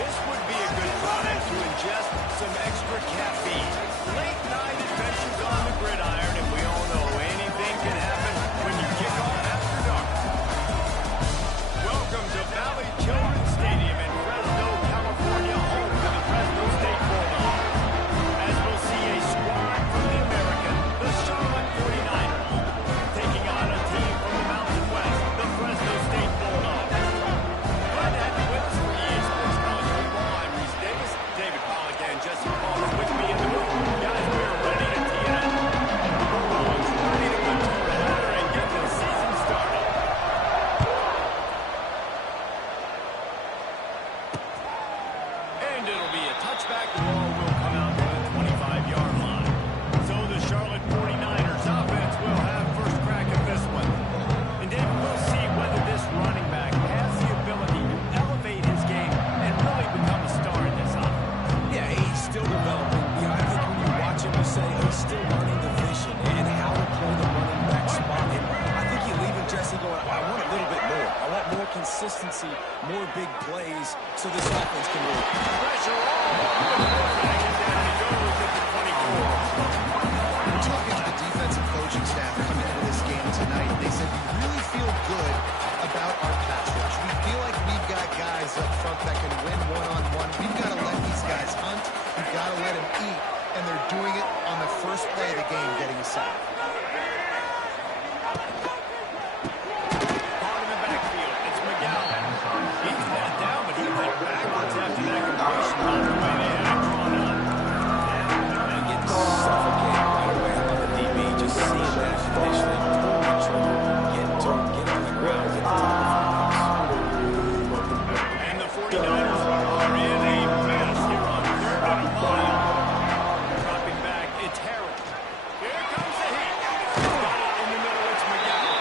This would be a good product to ingest some extra caffeine. Late night adventures on the gridiron, and we all know anything can happen when you kick off after dark. Welcome to Valley Children's Stadium in Fresno, California, home to the Fresno State Bulldogs. As we'll see a squad from the American, the Charlotte 49ers, taking on a team from the Mountain West, the Fresno State Bulldogs. Glad to have you with us for EA Sports College Football. I'm Reese Davis, David Pollack, and Jesse Palmer with me in the room. Guys, we are ready to tee it up. Bulldogs ready to go to the header and get the season started. And it'll be a touchback. The ball will come out to the 25-yard line. So the Charlotte 49ers offense will have first crack at this one. And David, we'll see whether this running back has the ability to elevate his game and really become a star in this offense. Yeah, he's still developing. I think when you watch him, you say he's still learning the vision and how to play the running back spot. And I think you leave it, Jesse, going, I want a little bit more. I want more consistency, more big plays, so this offense can work. Pressure all. Quarterback is down. He goes at the 24. We're talking to the defensive coaching staff coming into this game tonight. They said we really feel good about our pass rush. We feel like we've got guys up front that can win one-on-one. We've got to let these guys hunt. We've got to let them eat. And they're doing it on the first play of the game, getting a sack. Caught in the backfield. It's McGowan. He's not down, but he went backwards after that completion. Not the way they had it drawn up. And getting suffocated right away on the DB, just seeing that initially, pulling the trigger, getting to him, get on the ground, get the top of the And the 49ers are in a mess here on third and a mile. Dropping back, it's Harrell. Here comes the heat. Got it in the middle, it's McGowan.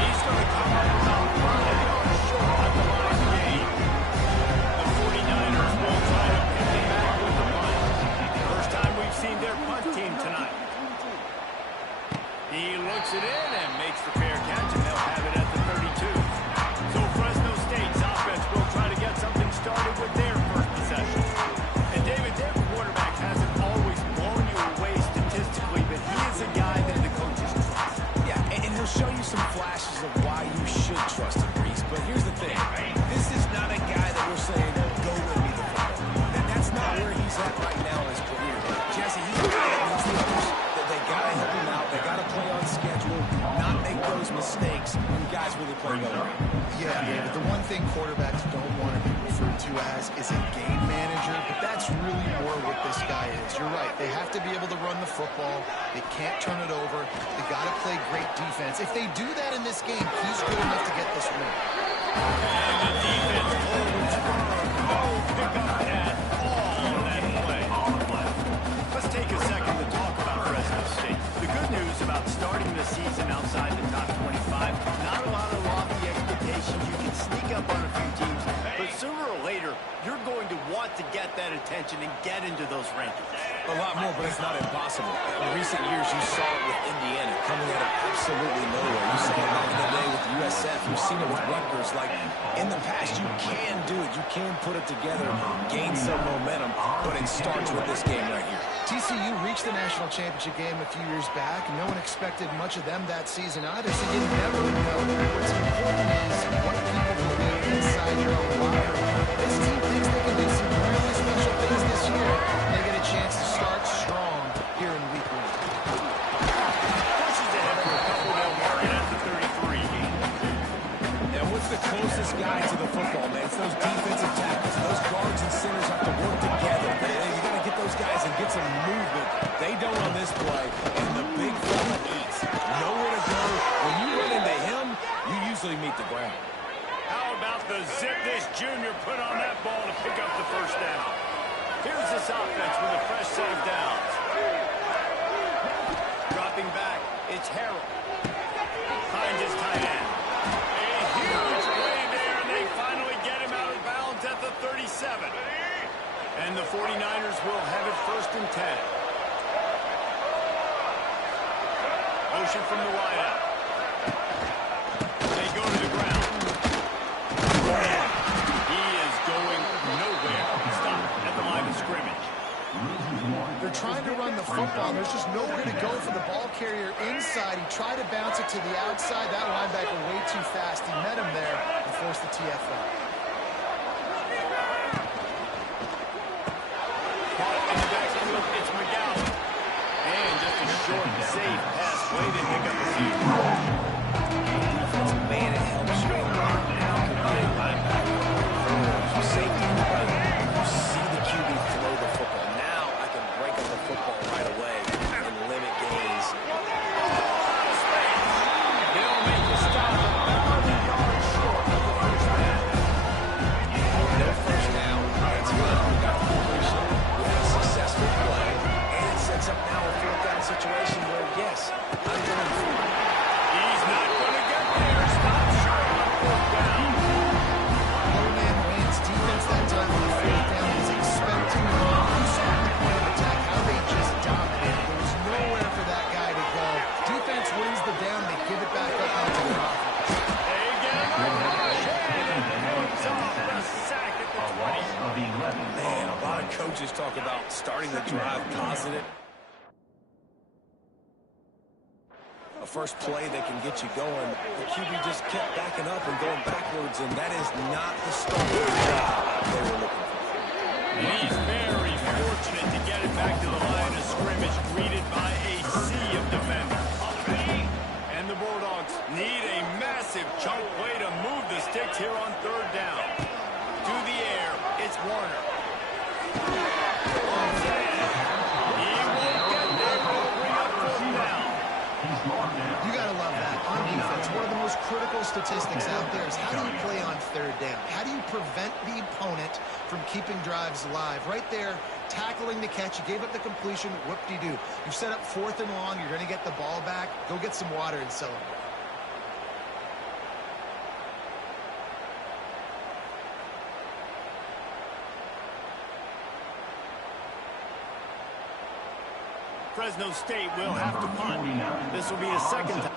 He's going to come up about 5 yards short on the line of game. The 49ers will try to pick him back with the punt. First time we've seen their punt team tonight. He looks it in and makes the fair catch, and they'll have it at the 32. So Fresno State's offense will try to get something started with their first possession. And David, their quarterback hasn't always blown you away statistically, but he is a guy that the coaches trust. Yeah, and he'll show you some flashes of why you should trust him, Reese. But here's the thing. This is not a guy that we're saying, go with me the football. And that's not where he's at right now in his career. Jesse, he's a guy that needs the others. That they got to help him out. They got to play on schedule, not make those mistakes when guys really play well. Yeah, David, the one thing quarterbacks don't want to be referred to as is a game manager, but that's really more what this guy is. You're right. They have to be able to run the football. They can't turn it over. They got to play great defense. If they do that in this game, he's good enough to get this win. And the defense holds firm. No pickup at all on that play. Let's take a second to talk about Fresno State. The good news about starting the season outside the top 25, not a lot of lofty expectations. You can sneak up on a few teams, but sooner or later, you're going to want to get that attention and get into those rankings. A lot more, but it's not impossible. In recent years, you saw it with Indiana coming out of absolutely nowhere. You saw it back in the day with USF. You've seen it with Rutgers. Like, in the past, you can do it. You can put it together, gain some momentum, but it starts with this game right here. TCU reached the national championship game a few years back. No one expected much of them that season either, so you never know. What's important is what people believe inside your own locker room. This team thinks they can do some really special things this year. They get a chance to start strong here in week 1. Pushes ahead for a couple. They'll mark it at the 33. And what's the closest guy to the football, man? It's those defensive tackles. Those guards and centers have to work together. You got to get those guys and get some movement. They don't on this play, and the big fella eats. Nowhere to go. When you run into him, you usually meet the ground. How about the zip this junior put on that ball to pick up the first down? Here's this offense with a fresh set of downs. Dropping back, it's Harrell. Finds his tight end. A huge play there, and they finally get him out of bounds at the 37. And the 49ers will have it first and 10. Motion from the wideout. They go to the ground. He is going nowhere. trying to run the football. There's just nowhere to go for the ball carrier inside. He tried to bounce it to the outside. That linebacker way too fast. He met him there and forced the TFL. It's McGowan. And just a short, safe pass play to pick up a few. Defensive man, it helps you a lot. Now can be a linebacker. For safety, you see the QB throw the football. Now I can break up the football right away and limit gains. They'll make the stop about a yard short of the first down. No first down. That's fine. We got the completion. We had a successful play. And it sets up now a fourth down situation where, yes, I'm going for it. He's not going to get there. Stop short on fourth down. No-man wins. Defense that time on the fourth down was expecting the run. You saw the point of attack, how they just dominated. There was nowhere for that guy to go. Defense wins the down. They give it back up onto their offense. They get him a rush. And moves off the sack at the 20. Man, a lot of coaches talk about starting the drive positive. A first play that can get you going. The QB just kept backing up and going backwards, and that is not the start of the drive they were looking for. And he's very fortunate to get it back to the line of scrimmage, greeted by a sea of defenders. And the Bulldogs need a massive chunk play to move the sticks here on third down. To the air, it's Warner. He won't get there, but it'll bring up fourth down. You got to love that. On defense, one of the most critical statistics out there is how do you play on third down? How do you prevent the opponent from keeping drives alive? Right there, tackling the catch. You gave up the completion. Whoop-de-doo. You've set up fourth and long. You're going to get the ball back. Go get some water and celebrate. Fresno State will have to punt. This will be his second time.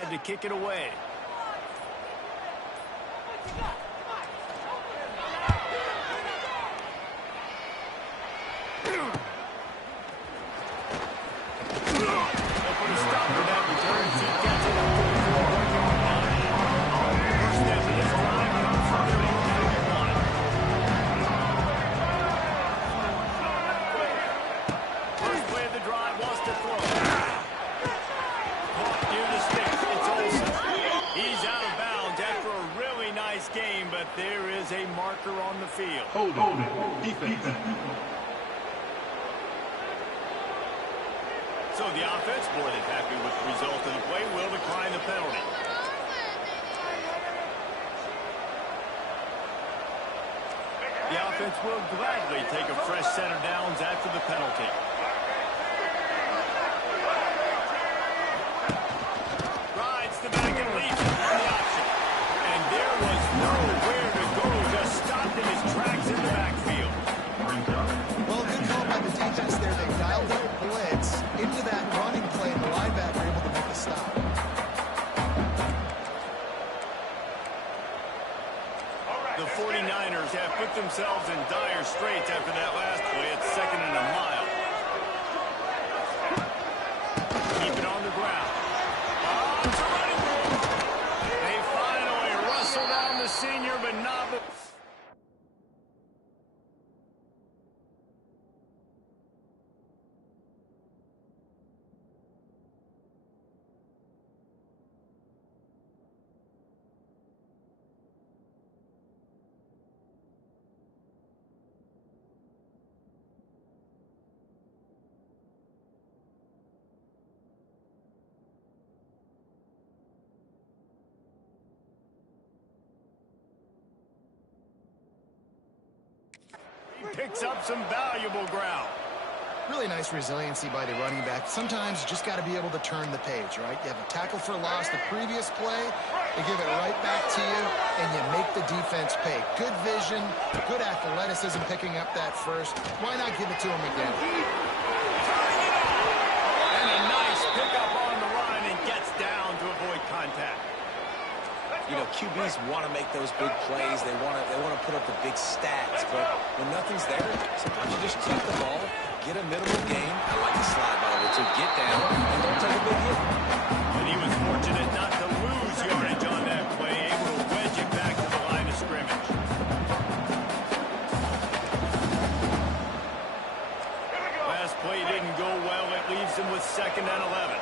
Had to kick it away. Game, but there is a marker on the field. Hold it. Defense. So the offense, more than happy with the result of the play, will decline the penalty. The offense will gladly take a fresh set of downs after the penalty. Rides the back and leaps on the option. And there was nowhere to go, just stopped in his tracks in the backfield. Well, good call by the defense there. They dialed up blitz into that running play, and the linebacker able to make the stop. The 49ers have put themselves in dire straits after that last play. It's second and a mile. Keep it on the ground. Oh, it's a running room. They finally wrestled down the senior, but not... Picks up some valuable ground. Really nice resiliency by the running back. Sometimes you just got to be able to turn the page, right? You have a tackle for loss the previous play, they give it right back to you, and you make the defense pay. Good vision, good athleticism picking up that first. Why not give it to him again? And a nice pickup on the run and gets down to avoid contact. You know, QBs want to make those big plays. They want to put up the big stats. But when nothing's there, sometimes you just keep the ball, get a minimal gain. I like the slide, by the way, too. Get down and don't take a big hit. And he was fortunate not to lose yardage on that play, able to wedge it back to the line of scrimmage. Last play didn't go well. It leaves him with 2nd and 11.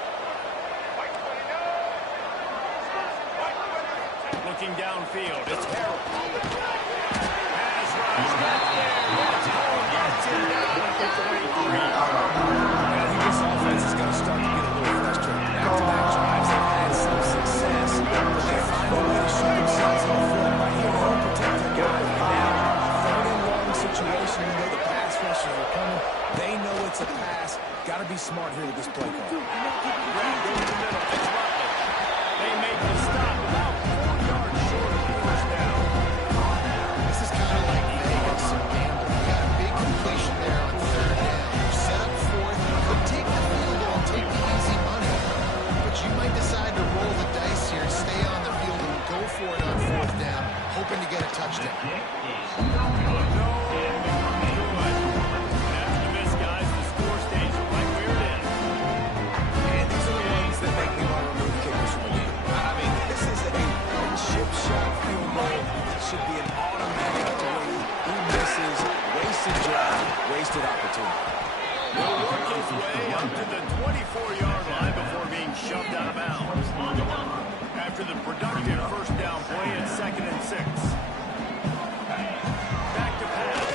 Looking downfield, it's Harold. Pass rush, that's there, it's home, gets him down at the 23. I think this offense is going to start to get a little frustrated. Back-to-back drives, they've had some success, but they find a way to shoot themselves in the foot. Right here, they don't protect their guy. And now, 3rd and long situation, you know the pass rushers are coming. They know it's a pass. Got to be smart here with this play call. Right over the middle, it's Rutledge. They make the stop about 4 yards short of the first down. This is kind of like Vegas and gambling. You got a big completion there on 3rd down. You're set up 4th. You could take the field goal and take the easy money. But you might decide to roll the dice here, stay on the field, and go for it on 4th down, hoping to get a touchdown. Should be an automatic 3. He misses, wasted drive, wasted opportunity. He'll work his way up to the 24-yard line before being shoved out of bounds. After the productive first down play, it's 2nd and 6. Back to pass.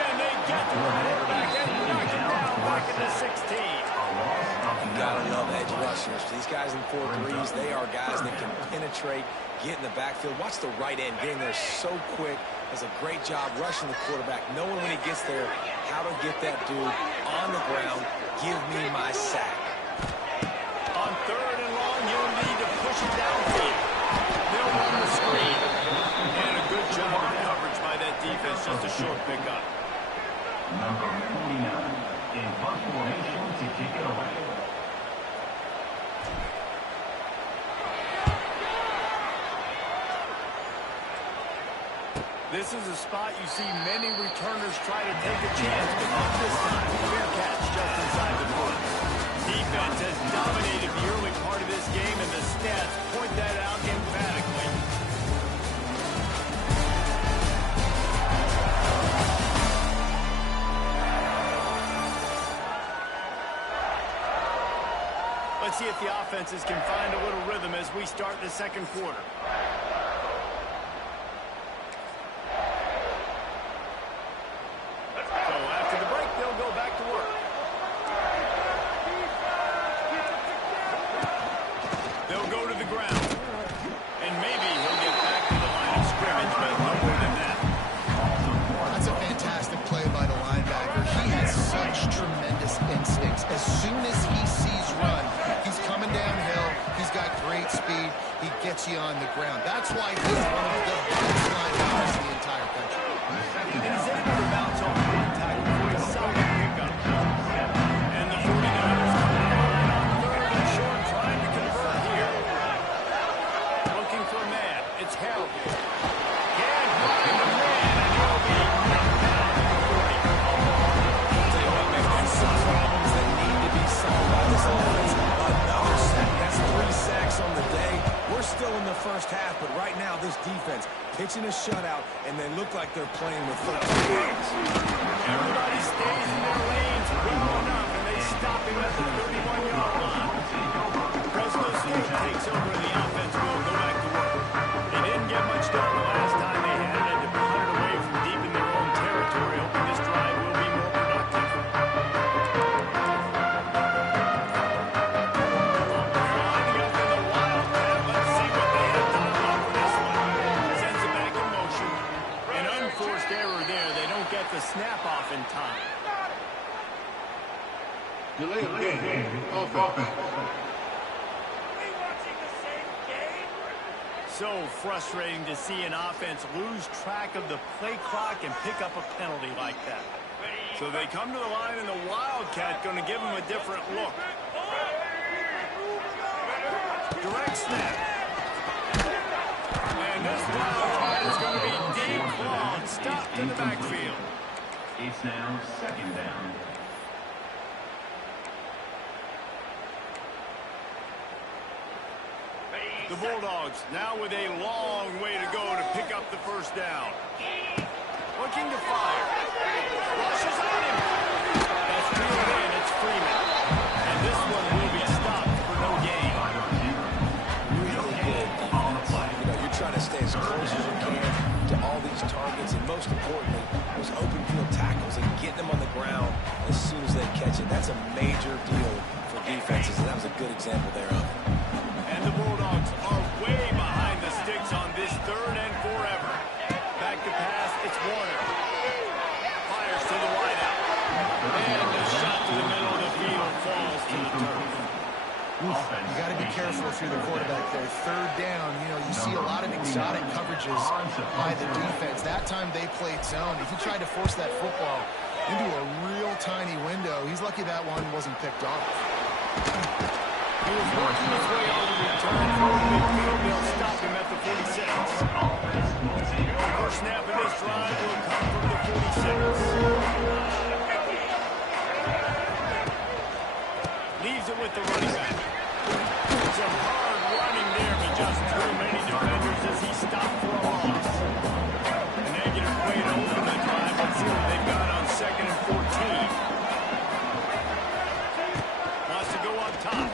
And they get to the quarterback and knock him down back at the 16. Gotta love edge rushers. These guys in 4-3s, they are guys that can penetrate, get in the backfield. Watch the right end getting there so quick. Does a great job rushing the quarterback, knowing when he gets there how to get that dude on the ground. Give me my sack. On 3rd and long, you'll need to push it downfield. They'll run the screen. And a good job of coverage by that defense. Just a short pickup. Number 49 in punt formation to kick it away. This is a spot you see many returners try to take a chance, but not this time. Fair catch just inside the 40. Defense has dominated the early part of this game, and the stats point that out emphatically. Let's see if the offenses can find a little rhythm as we start the 2nd quarter. As soon as he sees run, he's coming downhill. He's got great speed. He gets you on the ground. That's why he's one of the best linebackers in the entire country. He's able to bounce off contact for a solid pickup. And the 49ers come on 3rd and short, trying to convert here. Looking for a man. It's Harold. Can't find a man, and he'll be knocked down to the 40. Tell you what, man, there's some problems that need to be solved by this offense. Another sack. That's 3 sacks on the day. We're still in the first half, but right now this defense pitching a shutout, and they look like they're playing with 13 guys. Everybody stays in their lanes well enough, and they stop him at the 31-yard line. Fresno State takes over, and the offense will go back to work. They didn't get much done the last time they had it, and to punt it away from deep in their own territory, hoping this drive will be more productive. The snap off in time. Delay of game. Offense. So frustrating to see an offense lose track of the play clock and pick up a penalty like that. So they come to the line, and the Wildcat going to give them a different look. Direct snap. And this Wildcat is going to be deep long, stopped in the backfield. It's now second down. The Bulldogs now with a long way to go to pick up the first down. Looking to fire. Rushes on him. That's reeled in. It's Freeman. And this one will be stopped for no gain. Really good defense. You know, you're trying to stay as close as you can to all these targets, and most importantly, those open field tackles and getting them on the ground as soon as they catch it. That's a major deal for defenses, and that was a good example there of it. And the Bulldogs are way behind the sticks on this 3rd and forever. Back to pass, it's Warner. Fires to the wideout. And the shot to the middle of the field falls to the turf. You got to be careful if you're the quarterback there. 3rd down, you know, you see a lot of exotic coverages by the defense. That time they played zone. If you tried to force that football into a real tiny window, he's lucky that one wasn't picked off. He was working his way on the return for the midfield. They'll stop him at the 46. First snap of this drive will come from the 46. Leaves it with the running back. Some hard running there, but just too many defenders as he stopped for a loss. A negative play to open the drive. Let's see what they've got on 2nd and 14. Wants to go up top.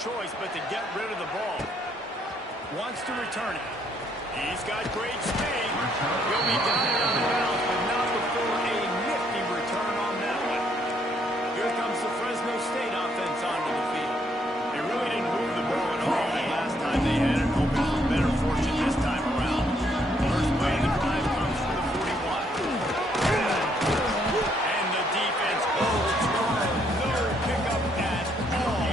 Choice but to get rid of the ball. Wants to return it. He's got great speed. He'll be down and out of bounds, but not before a nifty return on that one. Here comes the Fresno State offense onto the field. They really didn't move the ball at all the last time they had it, hoping for better fortune this time around. First play of the drive comes from the 41. And the defense holds strong. No pickup at all.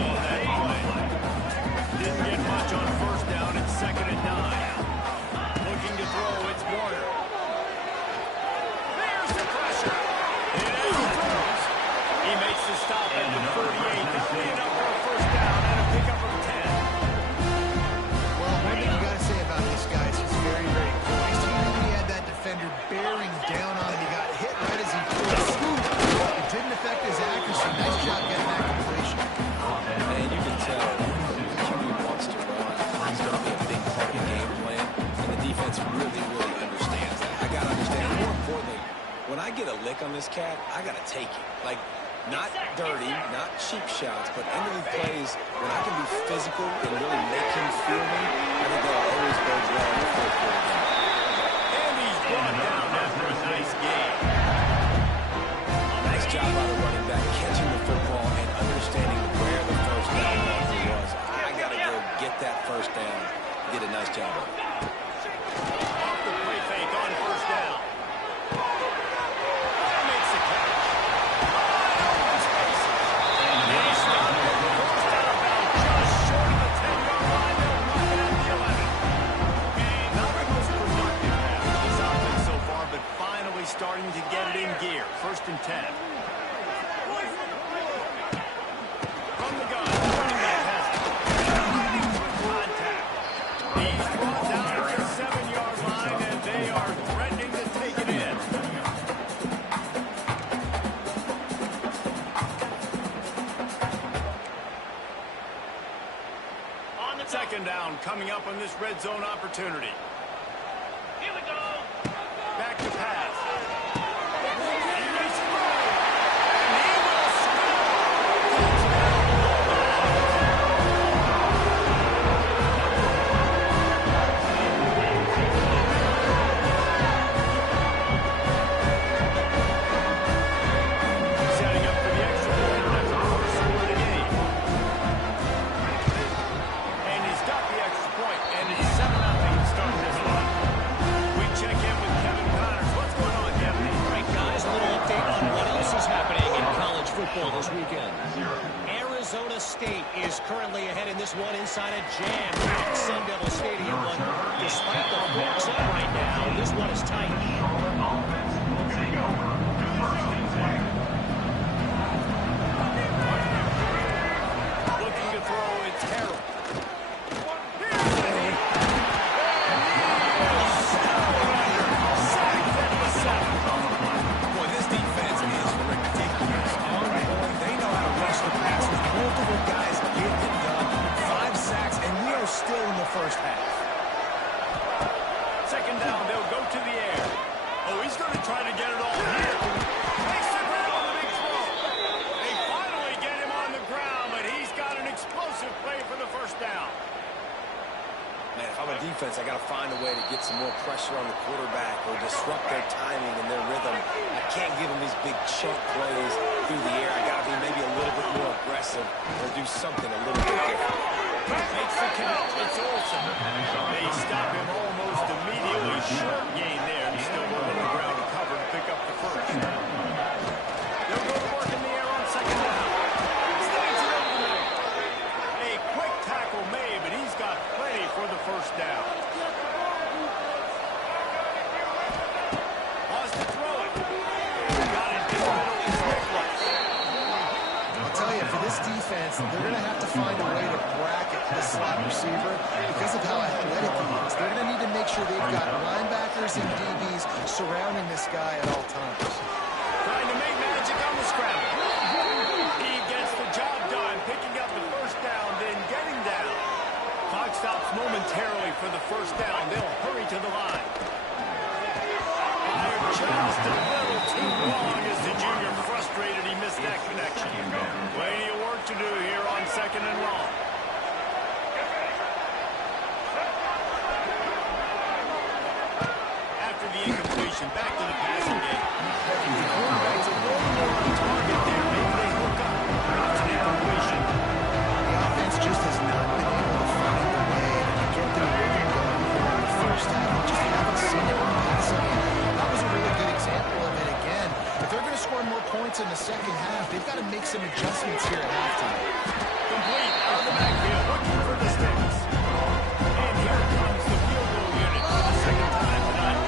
Didn't get much on 1st down. It's 2nd and 9. Looking to throw, it's Warner. There's the pressure. And as he throws, he makes the stop at the 38. They'll be enough for a 1st down and a pickup of 10. Well, one thing you got to say about this guy is he's very, very poised. He knew he had that defender bearing down on him. He got hit right as he threw a scoop. It didn't affect his accuracy. Nice job getting that completion. And you can tell wants to run. He's going to be a big part of the game plan, and the defense really, really understands that. I got to understand. More importantly, when I get a lick on this cat, I got to take it. Like, not dirty, not cheap shots, but end of the plays when I can be physical and really make him feel me. I think that'll always bode well in the 4th quarter game. And he's brought down after a nice game. Nice job by the running back, catching the football and understanding where the first down marker was. I got to go get that 1st down. Did a nice job of it. Off the play fake on 1st down. Makes the catch. He stopped it. Forced out of bounds just short of the 10-yard line. They'll mark it at the 11. Not the most productive half of this offense so far, but finally starting to get it in gear. 1st and 10. From the gun, running back has it. Contact. He's brought down at the 7-yard line, and they are threatening to take it in. Second down coming up on this red zone opportunity. Here we go. Back to pass. And he's through. And he will score. Setting up for the extra point. That's the first score of the game. And he's got the extra point. And it's 7-0 to start this one. We check in with Kevin Connors. What's going on, Kevin? All right, guys, a little update on what else is happening in college football this weekend. Arizona State is currently ahead in this one inside a jam-packed Sun Devil Stadium, but despite the forks up right now, this one is tight. Looking to throw, it's Harold. Boy, this defense is ridiculous. On point, they know how to rush the pass with multiple guys getting it done. 5 sacks, and we are still in the first half. Second down, they'll go to the air. Oh, he's going to try to get it all here. Makes the grab on the big throw. They finally get him on the ground, but he's got an explosive play for the first down. Man, if I'm a defense, I got to find a way to get some more pressure on the quarterback or disrupt their timing and their rhythm. I can't give them these big chunk plays through the air. I got to be maybe a little bit more aggressive or do something a little bit different. Makes the catch. It's Olsen. They stop him almost immediately. Short gain there. He's still on the ground to cover and pick up the first. They'll go to work in the air on second down. Stays it over the middle. A quick tackle made, but he's got plenty for the first down. Wants to throw it. Got it in the middle. It's Nicholas. I'll tell you, for this defense, they're going to have to find a way to bracket the slot receiver because of how athletic he is. They're going to need to make sure they've got linebackers and DBs surrounding this guy at all times. Trying to make magic on the scramble. He gets the job done, picking up the first down, then getting down. Clock stops momentarily for the first down. They'll hurry to the line. Fired just a little too long as the junior frustrated. He missed that connection. Plenty of work to do here on second and long. After the incompletion, back to the passing game. The quarterback's a little more on target there. Maybe they hook up. It's an incompletion. The offense just has not been able to find a way to get their rhythm going here in the first half. We just haven't seen it in the passing game. That was a really good example of it again. If they're going to score more points in the second half, they've got to make some adjustments here at halftime. Complete out of the backfield, looking for the sticks. And here comes the field goal unit for the second time tonight.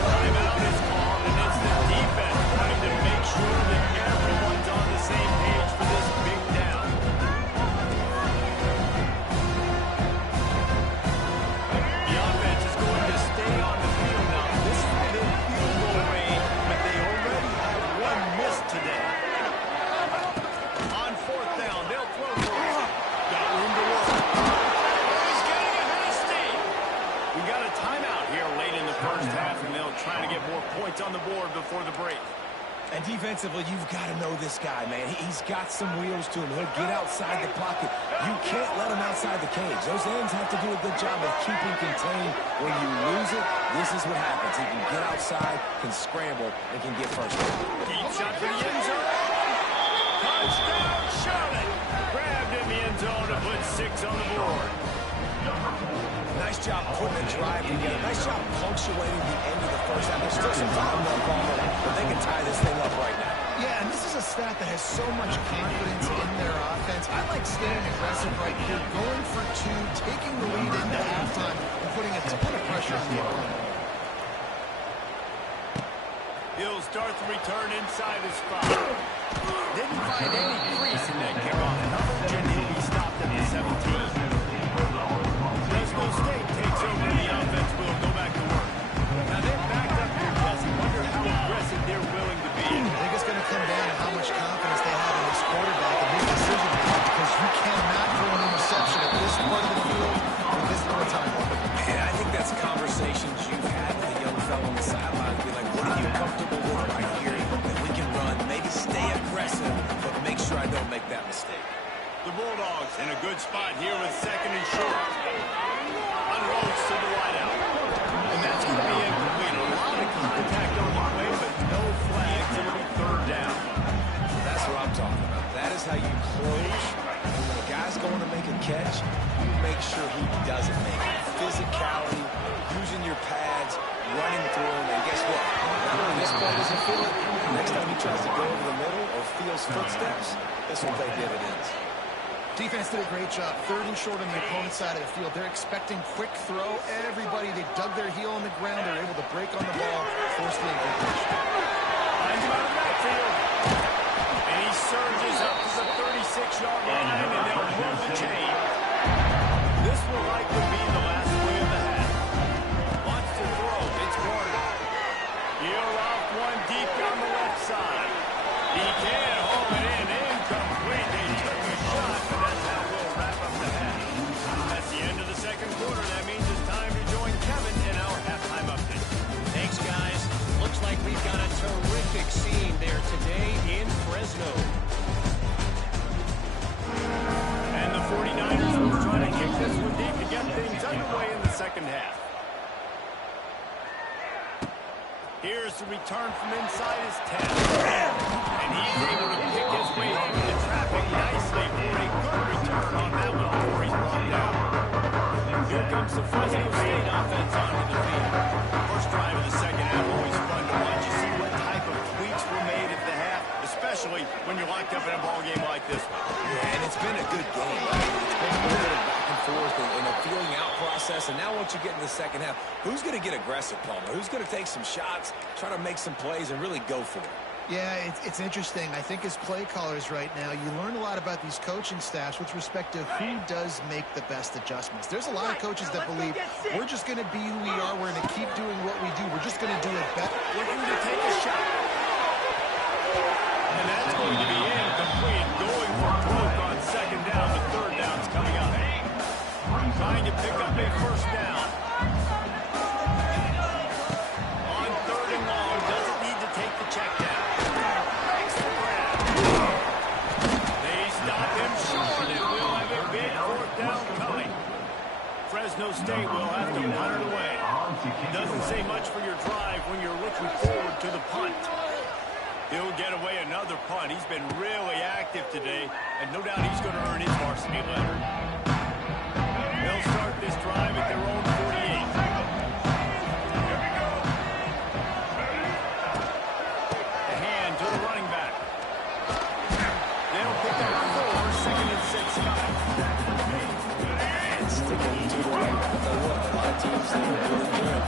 Timeout is called, and it's the defense wanting to make sure that everyone's on the same page for this big down. The offense is going to stay on the field now. This is within field goal range, but they already have one miss today. On fourth down, they'll throw for it. Got room to work. He's getting ahead of steam. We got a timeout here late in the first half, and they'll try to get more points on the board before the break. And defensively, you've got to know this guy, man. He's got some wheels to him. He'll get outside the pocket. You can't let him outside the cage. Those ends have to do a good job of keeping contained. When you lose it, this is what happens. He can get outside, can scramble, and can get first down. Deep shot for the end zone. Touchdown, Charlotte. Grabbed in the end zone to put 6 on the board. Nice job putting a drive together. Nice job punctuating the end of the first half. There's still some time left on it, but they can tie this thing up right now. Yeah, and this is a staff that has so much confidence in their offense. I like staying aggressive right here, going for 2, taking the lead into halftime, and putting a ton of pressure on the opponent. He'll start the return inside his spot. Didn't find any crease in that kickoff. And he'll be stopped at the 17. Fresno State takes over the offense. Will go back to work. Now they're backed up here, Jesse. Wonder how aggressive they're willing to be. I think it's going to come down to how much confidence they have in this quarterback and his decision making, because you cannot throw an interception at this part of the field make sure I don't make that mistake. The Bulldogs in a good spot here with second and short. Unloads to the wideout. And that's going to be incomplete. A lot of contact on the way, but no flags. It'll be third down. That's what I'm talking about. That is how you close. When a guy's going to make a catch, you make sure he doesn't make it. Physicality, using your pads, running through him, and guess what? Not only this play doesn't feel it, next time he tries to go over the middle or feels footsteps, this will pay dividends. Defense did a great job. Third and short on the opponent's side of the field. They're expecting quick throw. Everybody, they dug their heel on the ground. They're able to break on the ball, force the incompletion. Finds him out of the backfield. And he surges up to the 36-yard line, and they'll move the chain. This will likely be the last play of the half. Wants to throw. It's Gordon. He'll off one deep down the left side. He can't haul it in. Incomplete. They took a shot, but that's how we'll wrap up the half. That's the end of the second quarter. That means it's time to join Kevin in our halftime update. Thanks, guys. Looks like we've got a terrific scene there today in Fresno. And the 49ers will try to kick this one deep to get things underway in the second half. Here's the return from inside his 10. And he's able to pick his way through the traffic nicely for a good return on that one before he's brought down. Here comes the Fresno State offense onto the field. First drive of the second half, always fun to watch. You see what type of tweaks were made at the half, especially when you're locked up in a ball game like this one. Yeah, and it's been a good game. It's been a little bit of back and forth and a feeling out process. And now once you get in the second half, who's going to get aggressive, Palmer? Who's going to take some shots, try to make some plays, and really go for it? Yeah, it's interesting. I think as play callers right now, you learn a lot about these coaching staffs with respect to who does make the best adjustments. There's a lot of coaches that believe we're just going to be who we are. We're going to keep doing what we do. We're just going to do it better. Looking to take a shot. And that's going to be incomplete. Going for broke on second down. The third down's coming up. Trying to pick up a first down. On third and long. Doesn't need to take the check down. Makes the grab. They stop him short, and we'll have a big fourth down coming. Fresno State will have to punt it away. Doesn't say much for your drive when you're looking forward to the punt. He'll get away another punt. He's been really active today, and no doubt he's going to earn his varsity letter. They'll start this drive at their own 48. The hand to the running back. They'll pick up 4, second and 6 coming. And sticking to the run. A lot of teams that are really good.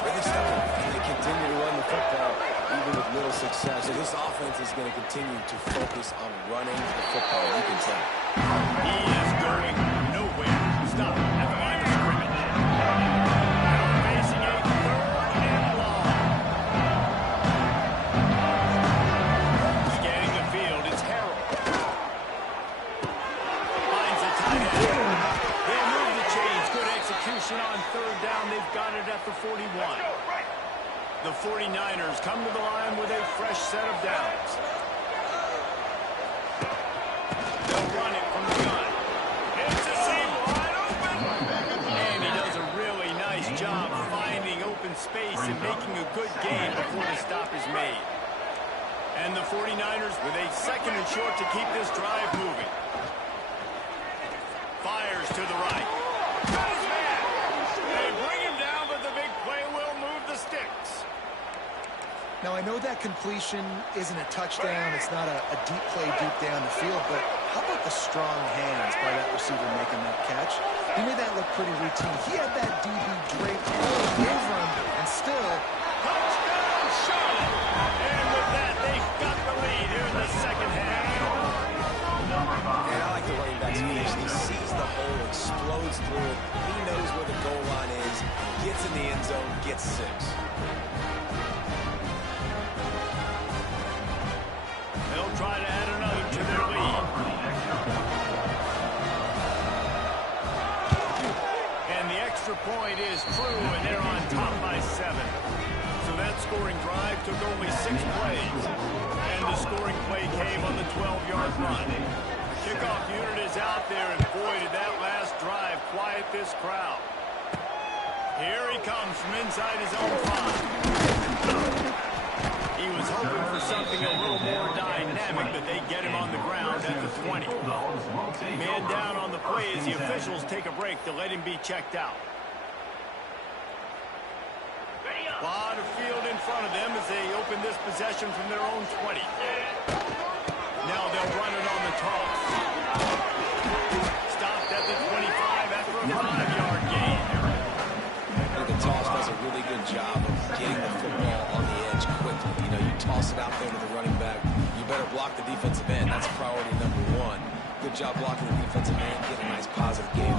Really stubborn. They continue to run the football, even with little success. So this offense is going to continue to focus on running the football. You can tell. He is going nowhere. Stop at the line of scrimmage. Now facing a third and long. Scanning the field, it's Harold. Finds the tight end. They'll move the chains. Good execution on third down. They've got it at the 41. The 49ers come to the line with a fresh set of downs. They'll run it from the gun. It's a seam wide open. And he does a really nice job finding open space and making a good gain before the stop is made. And the 49ers with a second and short to keep this drive moving. Fires to the right. Got his man. They bring him down, but the big play will move the sticks. Now, I know that completion isn't a touchdown. It's not a deep play deep down the field, but how about the strong hands by that receiver making that catch? He made that look pretty routine. He had that DB draped all over him, and still... Touchdown, Charlotte! And with that, they've got the lead here in the second half. And I like the running back's finish. He sees the hole, explodes through it. He knows where the goal line is, gets in the end zone, gets 6. They'll try to add another to their lead. And the extra point is true, and they're on top by 7. So that scoring drive took only 6 plays. And the score scoring play came on the 12-yard run. Kickoff unit is out there, and boy, did that last drive quiet this crowd. Here he comes from inside his own 5. He was hoping for something a little more dynamic, but they get him on the ground at the 20. Man down on the play as the officials take a break to let him be checked out. A lot of field in front of them as they open this possession from their own 20. Now they'll run it on the toss. Stopped at the 25 after a 5-yard gain. The toss does a really good job of getting the football on the edge quickly. You know, you toss it out there to the running back, you better block the defensive end. That's priority number 1. Good job blocking the defensive end, get a nice positive game.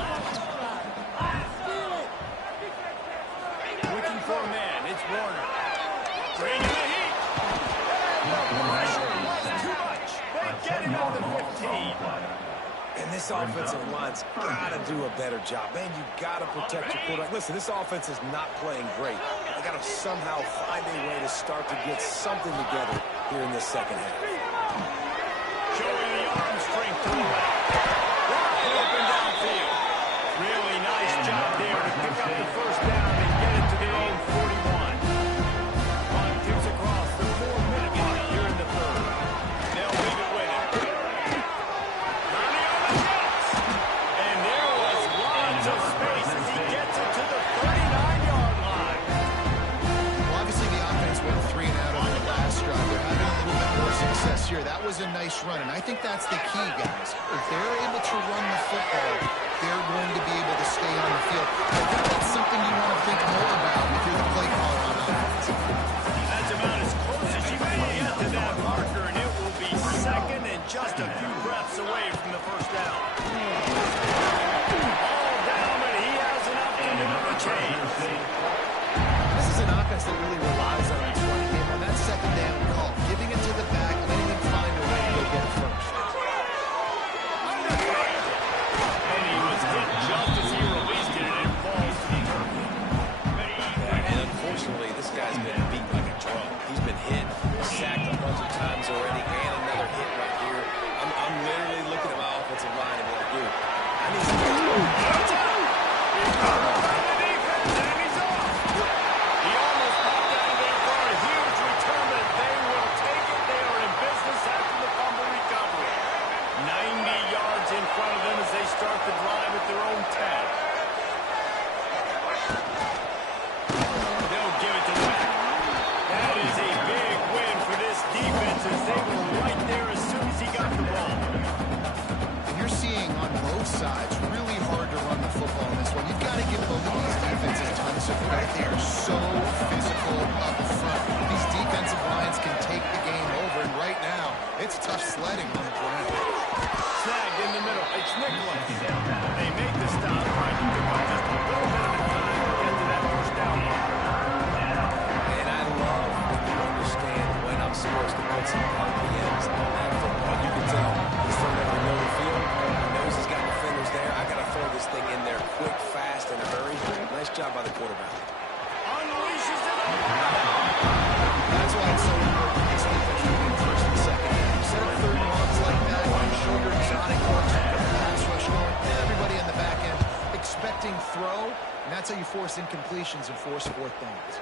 Looking for a man, it's Warner. Bringing the heat. Pressure was too much. They get him on the 15. And this offensive line's got to do a better job. Man, you got to protect your quarterback. Listen, this offense is not playing great. They got to somehow find a way to start to get something together here in this second half. Showing the arm strength to the left. Wide open downfield. Really nice job there to pick up the first down and get it to their own 41. Clock ticks across the 4-minute mark here in the third. They'll leave it with him. Running on the jets. And there was lots of space as he gets it to the 39-yard line. Well, obviously the offense went 3 and out on their last drive. They're having a little bit more success here. That was a nice run, and I think that's the key, guys. If they're able to run the football, they're going to be able to stay on the field. I think that's something you want to think more about if you're the play caller on offense. That's about as close as you can get to that marker, and it will be second and just a few breaths away from the first down. All down, but he has enough to move the chains. This is an offense that really relies on its running game. On that second down call, giving it to the back, letting them find a way to go get it first. And he was hit just as he released it, and it falls to the turf. And unfortunately, this guy's been beat like a drum. He's been hit, sacked a bunch of times already, and another hit right here. I'm literally looking at my offensive line and be like, dude, I need some Start the drive at their own 10. They'll give it to Mack. That is a big win for this defense as they were right there as soon as he got the ball. And you're seeing on both sides really hard to run the football in this one. You've got to give both of these defenses tons of credit. They are so physical up front. These defensive lines can take the game over, and right now, it's tough sledding on the ground. Snagged in the middle. It's Nicholas. They make the stop, trying to pick up just a little bit of time to get to that first down mark. And I love when you understand when I'm supposed to put some RPMs on that football. You can tell he's throwing over the middle of the field. He knows he's got defenders there. I got to throw this thing in there quick, fast, in a hurry. Nice job by the quarterback. Unleashes it. That's why it's so important. This defense will be first and second. You set up third and longs like that, shorter, exotic looks, pass rush going, everybody in the back end expecting throw, and that's how you force incompletions and force 4th downs.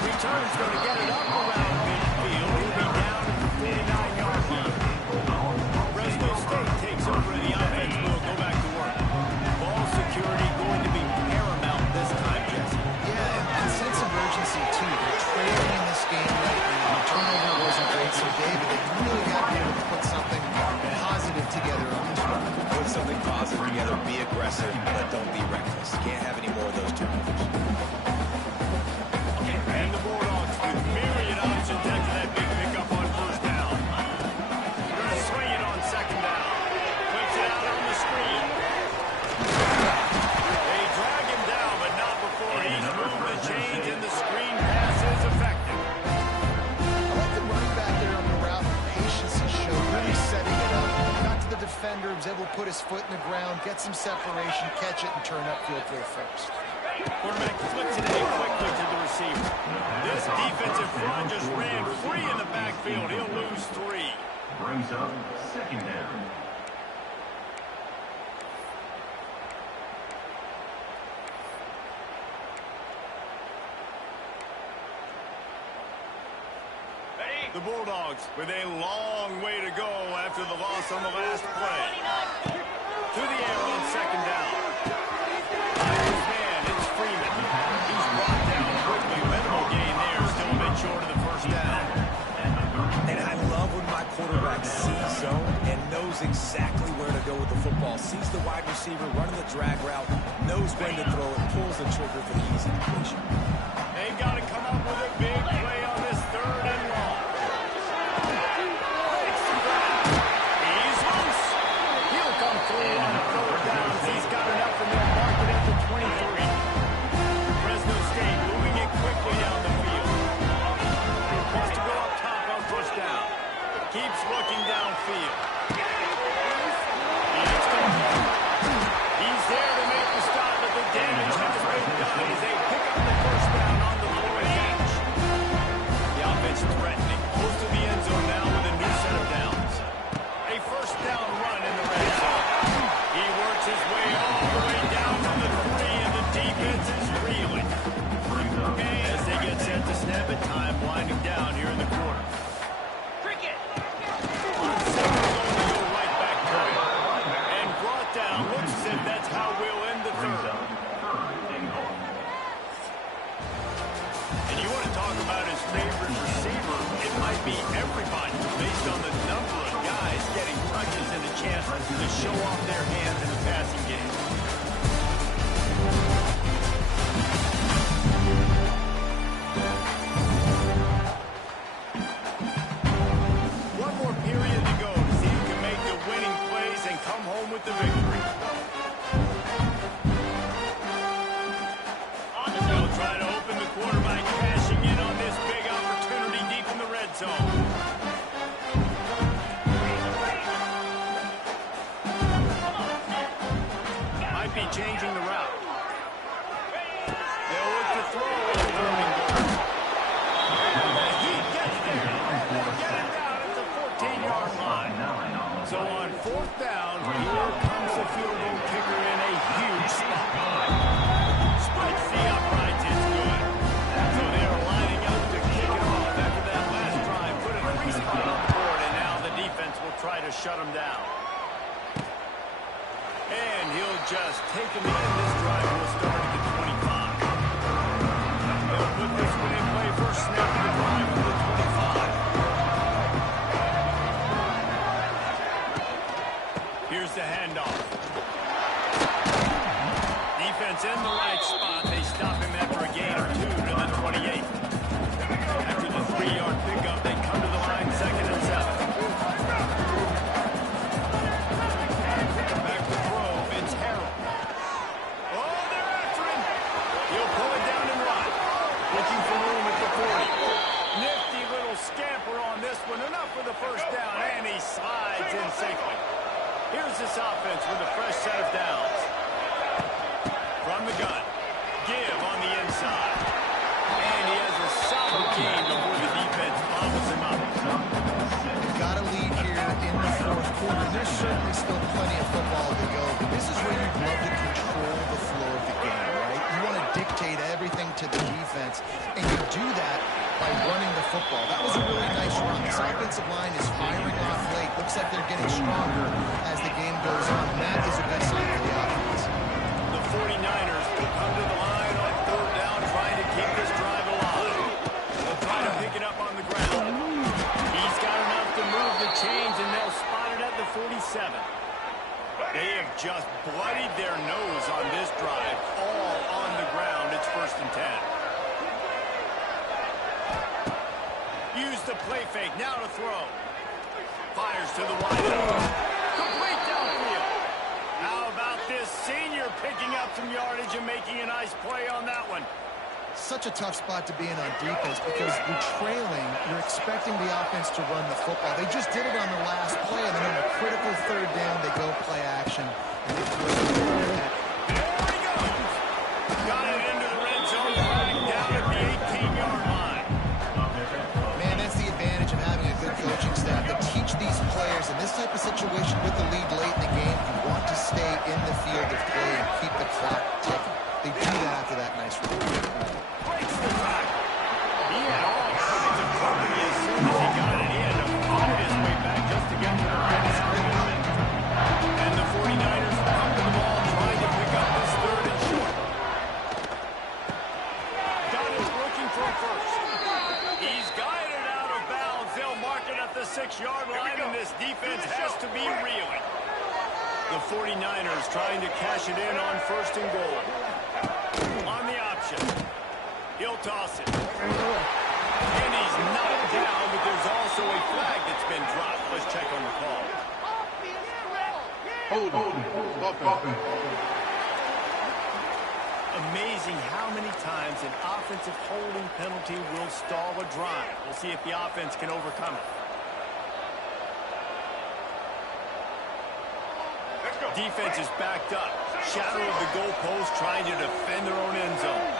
Return's going to get it up around midfield. He'll be down at the 49-yard line. Fresno State takes over the offense. Will go back to work. Ball security going to be paramount this time, Jesse. Yeah, and sense of urgency, too. They're trailing in this game right now. The turnover wasn't great, so David, they really got to be able to put something positive together on this one. Put something positive together, be aggressive, but don't be reckless. Can't have any more of those turnovers. And the Bulldogs with myriad options after that big pickup on first down. Going to swing it on second down. Puts it out on the screen. They drag him down, but not before he's moved the chains, and the screen pass is effective. I like the running back there on the route. The patience he showed, really setting it up. Got to the defender, was able to put his foot in the ground, get some separation, catch it, and turn upfield for the first. Quarterback flips it in quickly to the receiver. This defensive front just ran free in the backfield. He'll lose 3. Brings up second down. The Bulldogs with a long way to go after the loss on the last play. To the air on second down. His man, it's Freeman. He's brought down quickly. Minimal gain there, still a bit short of the first down. And I love when my quarterback sees zone and knows exactly where to go with the football. Sees the wide receiver running the drag route, knows when to throw it, pulls the trigger for the easy completion. They've got to come up with a big play on this 3rd and long. He's loose. He'll come through on 3rd downs. He's got enough in there. Mark it at the 23. Fresno State moving it quickly down the field. Wants to go up top on first down. Keeps looking downfield. He's there to make the stop, but the damage has been done as they pick up the first down on the throwing catch. The offense threatening. Close to the end zone now with a new set of downs. A first down run in the red zone. He works his way all the way down to the 3, and the defense is reeling. As they get set to snap it, time winding down here in the quarter. On second, going to go right back to it. And brought down. Looks as if that's how we'll end the 3rd. And you want to talk about his favorite receiver, it might be everybody based on the number of guys getting touches and a chance to show off their hands in the passing game. One more period to go to see who can make the winning plays and come home with the victory. They'll try to open the quarter by cashing in on this big opportunity deep in the red zone. Might be changing the route. They'll look to throw on 3rd and goal. He gets there. They'll get it down at the 14-yard line. So on 4th down, here comes the field goal kicker in a huge spot. Splits the uprights, it's good. So they're lining up to kick it off after that last drive. Put a 3-spot on the board, and now the defense will try to shut them down. And he'll just take him in. This drive will start at the 25. They'll put this one in play. First snap of the drive at the 25. Here's the handoff. Defense in the right spot. They stop him after a gain of 2 to the 28. After the 3-yard pickup, they come to the line, 2nd and 7. Back to throw, it's Harold. Oh, they're after him. He'll pull it down and run. Looking for room at the 40. Nifty little scamper on this one. Enough for the first down, and he slides in safely. Here's this offense with a fresh set of downs. From the gun. Give on the inside. And he has a solid gain before the defense bobbles him up. Got a lead here in the 4th quarter. There's certainly still plenty of football to go, but this is where you'd love to control the flow of the game, right? You want to dictate everything to the defense, and you do that by running the football. That was a really nice run. This offensive line is firing off late. Looks like they're getting stronger as the game goes on, and that is a good sign for the offense. The 49ers will come to the line on 3rd down, trying to keep this drive alive. They'll try to pick it up on the ground. He's got enough to move the chains, and they'll spot it at the 47. They have just bloodied their nose on this drive, all on the ground. It's 1st and 10. Use the play fake, now to throw. Fires to the wide open. Complete downfield. How about this senior picking up some yardage and making a nice play on that one? Such a tough spot to be in on defense because you're trailing, you're expecting the offense to run the football. They just did it on the last play, and then on a critical 3rd down, they go play action. And they throw it. There he goes. Got it in these players in this type of situation with the lead late in the game, you want to stay in the field of play and keep the clock ticking. They do that after that nice run. Breaks the tackle. He had all kinds of company as soon as he got it. He had to fight his way back just to get to the line of scrimmage. And the 49ers come to the ball trying to pick up this third and short. Got it looking for a first. He's guided out of bounds. They'll mark it at the 6-yard line, and this defense has to be reeling. The 49ers trying to cash it in on first and goal. On the option. He'll toss it. And he's knocked down, but there's also a flag that's been dropped. Let's check on the call. Hold on. Amazing how many times an offensive holding penalty will stall a drive. We'll see if the offense can overcome it. Defense is backed up. Shadow of the goalpost trying to defend their own end zone.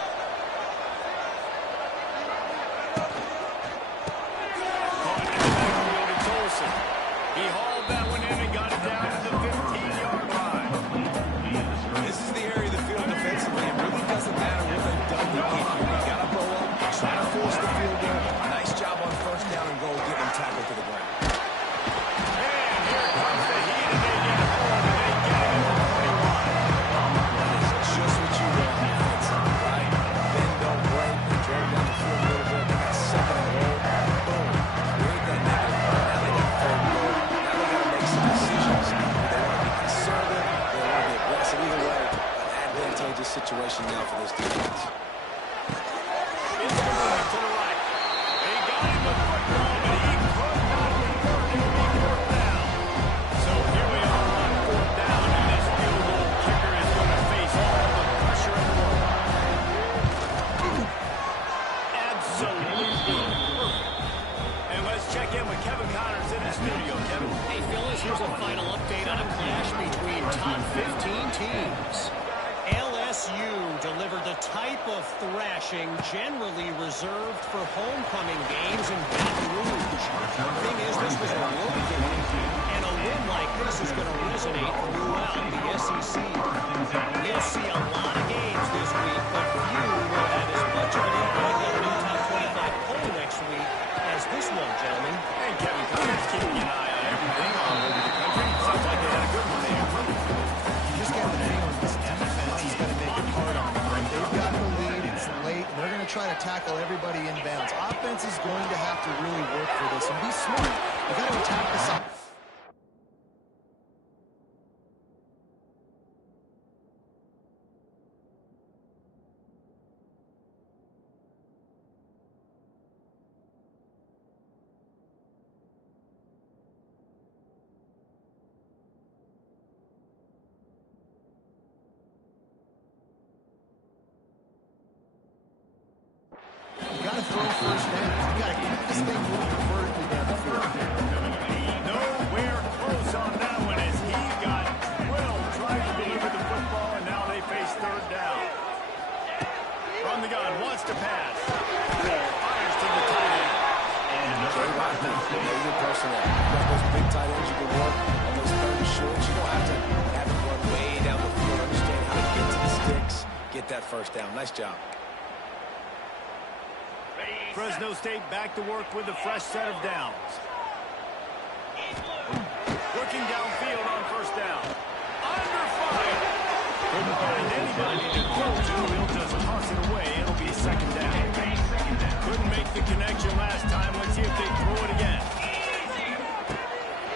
Caught in the backfield, it's Olsen. He hauled that one in and got it down to the 15-yard line. This is the area of the field defensively. It really doesn't matter what they've done to get here. You got to go up, try to force the field goal. Nice job on first down and goal, getting them tackled to the ground. And here comes the heat, and they get home, and they get it at the 21. That is just what you want defensively, right? Bend, don't break. They drove down the field a little bit. They got second and goal. Boom. Create that negative. Now they got third and goal. Now they got to make some decisions. They want to be conservative. They want to be aggressive. Either way, an advantageous situation now for this defense. It's going to the right. They got him with football, but he could not convert. It will be fourth down. So here we are on fourth down, and this field goal kicker is going to face all the pressure in the world. Absolutely perfect. And let's check in with Kevin Connors in the studio. Kevin. Hey, Phyllis, here's a final update on a clash between top 15 teams. LSU delivered the type of thrashing generally reserved for homecoming games in Baton Rouge. The thing is, this was a road game, and a win like this is going to resonate throughout the SEC. You'll see a lot of games this week, but few will have as much of an impact on the new top 25 poll next week as this one, gentlemen. And Kevin Connors keeping an eye on everything all over the country. Sounds like they had a good one there. You just got to think this defense is going to make it hard on them. They've got the lead, it's late, and they're going to try to tackle everybody inbounds. Offense is going to have to really work for this and be smart. You got to attack this up. You got to throw first down. You got to keep this thing moving vertically down the field. Nowhere close on that one as he got drilled trying to deliver the football, and now they face third down. From the gun, wants to pass. Fires to the tight end. Know your personnel. You got those big tight ends you can work on those third and shorts. You don't have to have it run way down the field. Understand how to get to the sticks. Get that first down. Nice job. Fresno State back to work with a fresh set of downs. Working downfield on first down. Under fire. Couldn't find anybody to throw to. He'll just toss it away. It'll be second down. Couldn't make the connection last time. Let's see if they throw it again.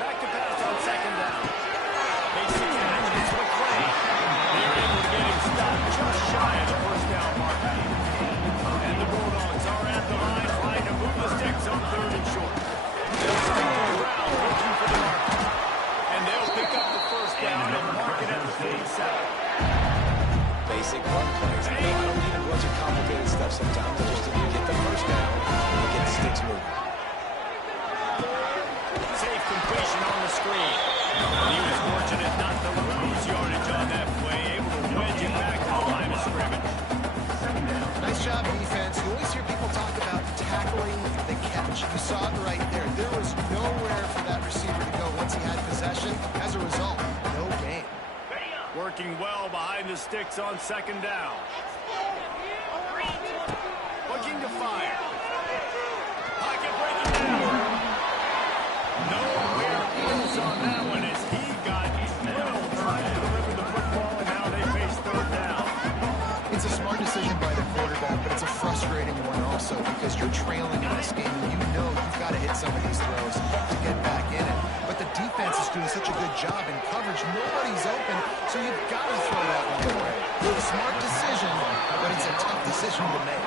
Back to pass on second down. Makes the catch. It's McCray. They're able to get him stopped just shy of the first down mark. And the Bulldogs are at the line trying to move the sticks on third and short. They'll stick to the ground looking for the marker. And they'll pick up the first down and mark it at the 47. Basic run plays. I don't need a bunch of complicated stuff sometimes. I just get the first down and get the sticks moving. Safe completion on the screen. He was fortunate not to lose yardage on that play, able to wedge it back to the line of scrimmage. Nice job, defense. You always hear people talk about tackling the catch. You saw it right there. There was nowhere for that receiver to go once he had possession. As a result, no gain. Working well behind the sticks on second down. Looking to fire. Pocket breaking down. Nowhere close on that one as he got drilled trying to deliver the football, and now they face third down. It's a smart decision by the quarterback, but it's a frustrating one also because you're trailing in this game and you know you've got to hit some of these throws to get back in it. But the defense is doing such a good job in coverage. Nobody's open, so you've got to throw that one away. It's a smart decision, but it's a tough decision to make.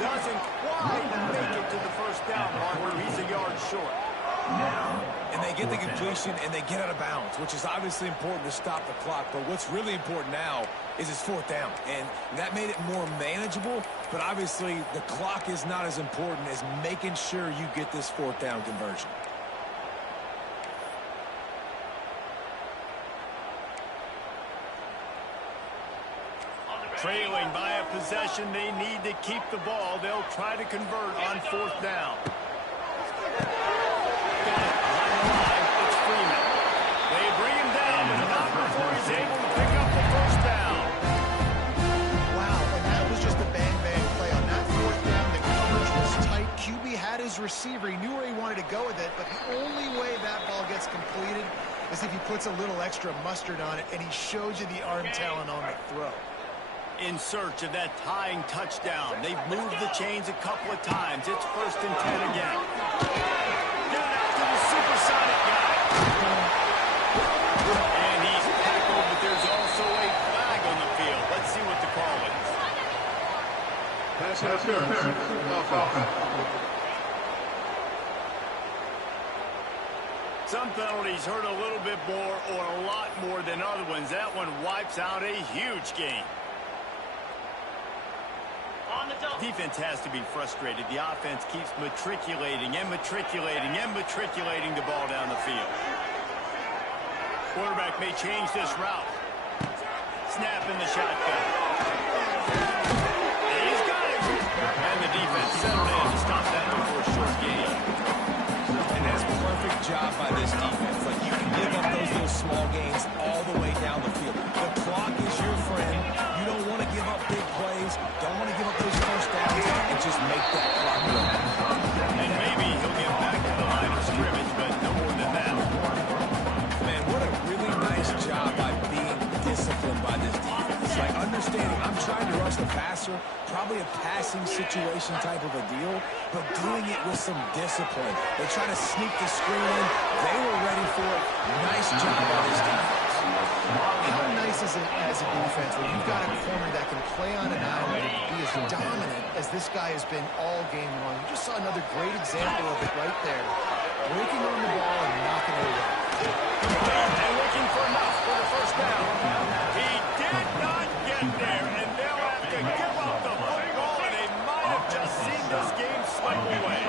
Doesn't quite make it to the first down marker. He's a yard short. And they get the completion and they get out of bounds, which is obviously important to stop the clock. But what's really important now is it's fourth down. And that made it more manageable. But obviously the clock is not as important as making sure you get this fourth down conversion. Trailing by a possession, they need to keep the ball. They'll try to convert on fourth down. Got it. It's Freeman. They bring him down, but not before he's able to pick up the first down. Wow, and that was just a bang-bang play. On that fourth down, the coverage was tight. QB had his receiver. He knew where he wanted to go with it, but the only way that ball gets completed is if he puts a little extra mustard on it, and he shows you the arm talent on the throw. In search of that tying touchdown. They've moved the chains a couple of times. It's 1st and 10 again. Get it out to the supersonic guy. And he's tackled, but there's also a flag on the field. Let's see what the call is. Pass interference. Offense. Some penalties hurt a little bit more or a lot more than other ones. That one wipes out a huge game. Defense has to be frustrated. The offense keeps matriculating and matriculating and matriculating the ball down the field. Quarterback may change this route. Snap in the shotgun. And he's got it. And the defense settled in to stop that before a short gain. And that's a perfect job by this defense. Like, you can give up those little small gains all the way down the field. The clock is your friend. You don't want to give up big plays. Don't want to give up those first downs and just make that clock go. And maybe he'll get back to the line of scrimmage, but no more than that. Man, what a really nice job by being disciplined by this defense. Like, understanding I'm trying to rush the passer, probably a passing situation type of a deal, but doing it with some discipline. They try to sneak the screen in. They were ready for it. Nice job by this defense. How nice is it as a defense when you've got a corner that can play on an island and be as dominant as this guy has been all game long? You just saw another great example of it right there. Breaking on the ball and knocking it away. And looking for enough for the first down. He did not get there, and they'll have to give up the football, and they might have just seen this game slip away.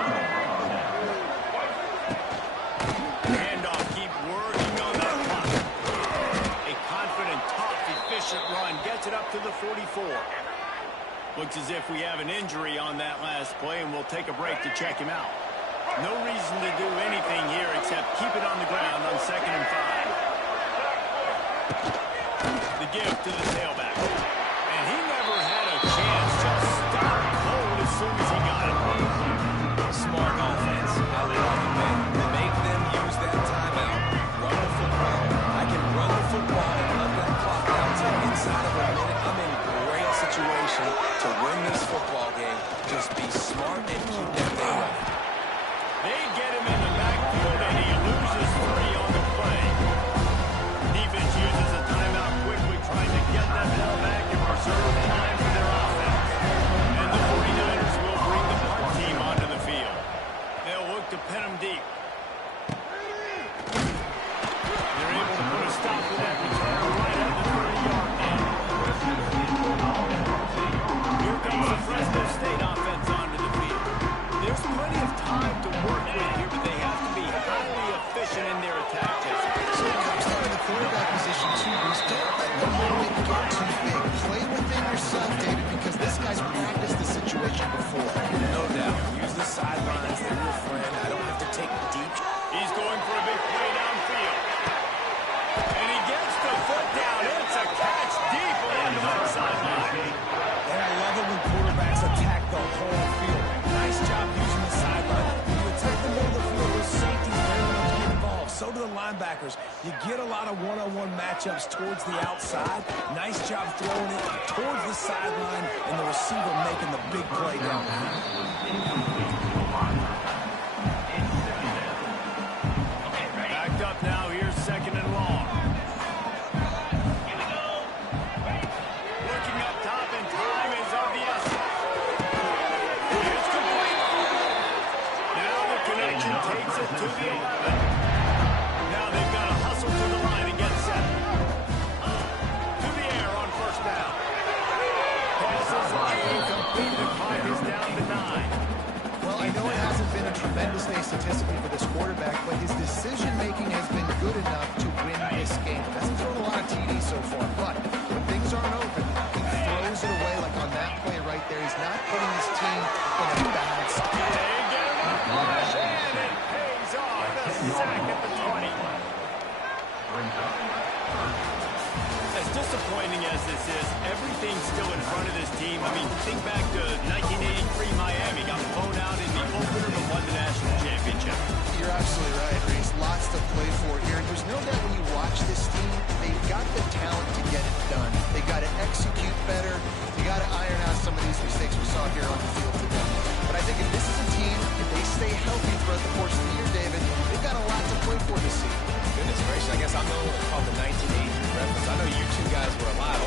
Handoff, keep working on that clock. A confident, tough, efficient run gets it up to the 44. Looks as if we have an injury on that last play, and we'll take a break to check him out. No reason to do anything here except keep it on the ground on 2nd and 5. The give to the tailback. And he never had a chance to stop cold as soon as he got it. Smart offense. I love it, man. Make them use that timeout. Run the football. I can run the football and let that clock down to inside of a minute. I'm in great situation to win this football game. Just be smart and keep that thing up. They get him in the backfield, and he loses the linebackers. You get a lot of one-on-one matchups towards the outside. Nice job throwing it towards the sideline, and the receiver making the big play down there. Backed up now. Here's second and long. Looking up top, and time is of the essence. It's complete. Now the connection takes it to the 11. Now they've got to hustle to the line and get set. To the air on first down. Passes incomplete. The clock is down to 9. Well, I know it hasn't been a tremendous day statistically for this quarterback, but his decision-making has been good enough to win this game. Hasn't thrown a lot of TDs so far, but when things aren't open, he throws it away like on that play right there. He's not putting his team in a bad spot. They get him up, and it pays off. The sack at the 20. As disappointing as this is, everything's still in front of this team. I mean, think back to 1983 Miami. Got blown out in the opener but won the national championship. You're absolutely right, Reese. Lots to play for here. And there's no doubt when you watch this team, they've got the talent to get it done. They got to execute better. You got to iron out some of these mistakes we saw here on the field today. But I think if this is a team, if they stay healthy throughout the course of the year, David, they've got a lot to play for this season. Goodness gracious, I guess I'm the one that caught the 1983 reference. I know you two guys were alive.